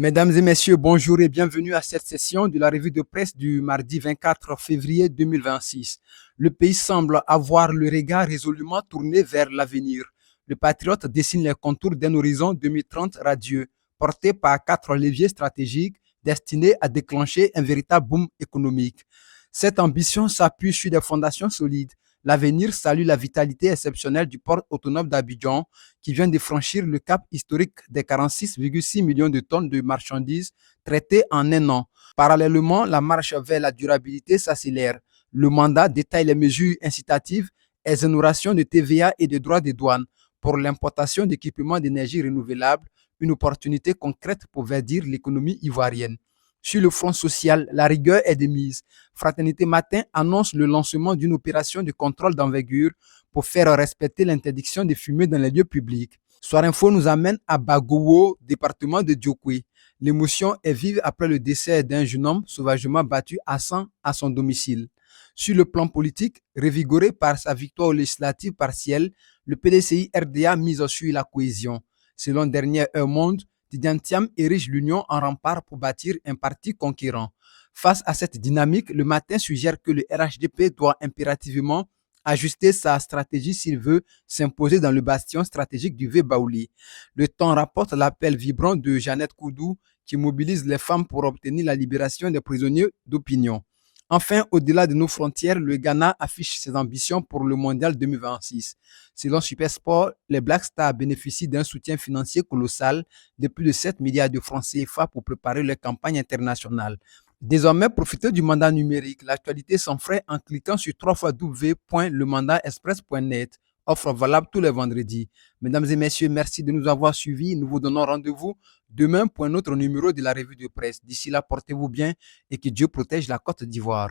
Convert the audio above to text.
Mesdames et messieurs, bonjour et bienvenue à cette session de la revue de presse du mardi 24 février 2026. Le pays semble avoir le regard résolument tourné vers l'avenir. Le Patriote dessine les contours d'un horizon 2030 radieux, porté par quatre leviers stratégiques destinés à déclencher un véritable boom économique. Cette ambition s'appuie sur des fondations solides. L'avenir salue la vitalité exceptionnelle du port autonome d'Abidjan, qui vient de franchir le cap historique des 46,6 millions de tonnes de marchandises traitées en un an. Parallèlement, la marche vers la durabilité s'accélère. Le mandat détaille les mesures incitatives, exonération de TVA et de droits de douane pour l'importation d'équipements d'énergie renouvelable, une opportunité concrète pour verdir l'économie ivoirienne. Sur le front social, la rigueur est de mise. Fraternité Matin annonce le lancement d'une opération de contrôle d'envergure pour faire respecter l'interdiction de fumer dans les lieux publics. Soir Info nous amène à Bagowo, département de Djokwe. L'émotion est vive après le décès d'un jeune homme sauvagement battu à sang à son domicile. Sur le plan politique, revigoré par sa victoire aux législatives partielle, le PDCI RDA mise sur la cohésion. Selon Dernier Heure Monde, Tidiane Thiam érige l'Union en rempart pour bâtir un parti conquérant. Face à cette dynamique, le matin suggère que le RHDP doit impérativement ajuster sa stratégie s'il veut s'imposer dans le bastion stratégique du V-Baouli. Le temps rapporte l'appel vibrant de Jeannette Koudou qui mobilise les femmes pour obtenir la libération des prisonniers d'opinion. Enfin, au-delà de nos frontières, le Ghana affiche ses ambitions pour le mondial 2026. Selon Supersport, les Black Stars bénéficient d'un soutien financier colossal de plus de 7 milliards de francs CFA pour préparer leur campagne internationale. Désormais, profitez du mandat numérique. L'actualité sans frais en cliquant sur www.lemandatexpress.net. Offre valable tous les vendredis. Mesdames et messieurs, merci de nous avoir suivis. Nous vous donnons rendez-vous demain pour un autre numéro de la revue de presse. D'ici là, portez-vous bien et que Dieu protège la Côte d'Ivoire.